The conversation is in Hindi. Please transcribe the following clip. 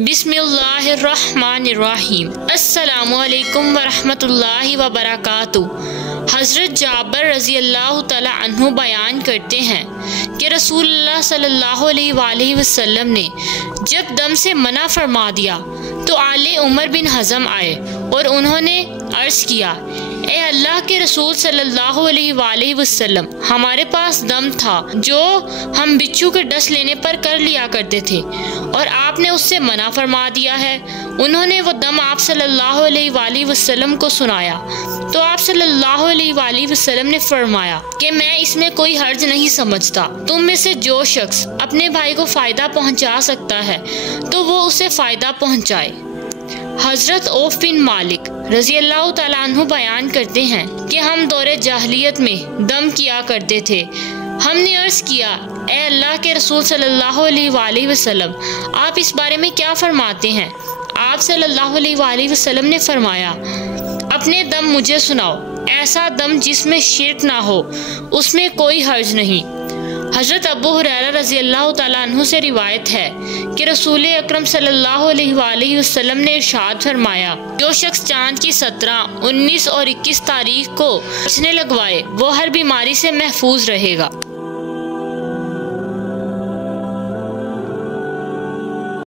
बिस्मिल्लाहिर्रहमानिर्रहीम। अस्सलामुअलैकुम वरहमतुल्लाहि वबरकातुहू। हज़रत जाबर रज़ी अल्लाह तआला अन्हु बयान करते हैं कि रसूलुल्लाह सल्लल्लाहु अलैहि वसल्लम ने जब दम से मना फरमा दिया तो आले उमर बिन हज़म आए और उन्होंने अर्ज़ किया, ए अल्लाह के रसूल सल्लल्लाहु अलैहि वसल्लम, हमारे पास दम था जो हम बिच्छू के डस लेने पर कर लिया करते थे और आपने उससे मना फरमा दिया है। उन्होंने वो दम आप सल्लल्लाहु अलैहि वसल्लम को सुनाया तो आप सल्लल्लाहु अलैहि वसल्लम ने फरमाया कि मैं इसमें कोई हर्ज नहीं समझता। तुम में से जो शख्स अपने भाई को फ़ायदा पहुंचा सकता है तो वो उसे फ़ायदा पहुंचाए। हज़रत औफ बिन मालिक रज़ी अल्लाह तआला अन्हु बयान करते हैं कि हम दौरे जाहिलियत में दम किया करते थे। हमने अर्ज़ किया, ए अल्लाह के रसूल सल्लल्लाहु अलैहि वसल्लम, आप इस बारे में क्या फरमाते हैं? आप सल्लल्लाहु अलैहि वसल्लम ने फरमाया, अपने दम मुझे सुनाओ, ऐसा दम जिसमें शिर्क ना हो, उसमें कोई हर्ज नहीं। हज़रत अबू हुरैरा रज़ी अल्लाह तआला अन्हु से रिवायत है कि रसूल अकरम सल्लल्लाहु अलैहि वसल्लम ने इरशाद फरमाया, जो शख्स चाँद की 17, 19 और 21 तारीख को बचने लगवाए वो हर बीमारी से महफूज रहेगा।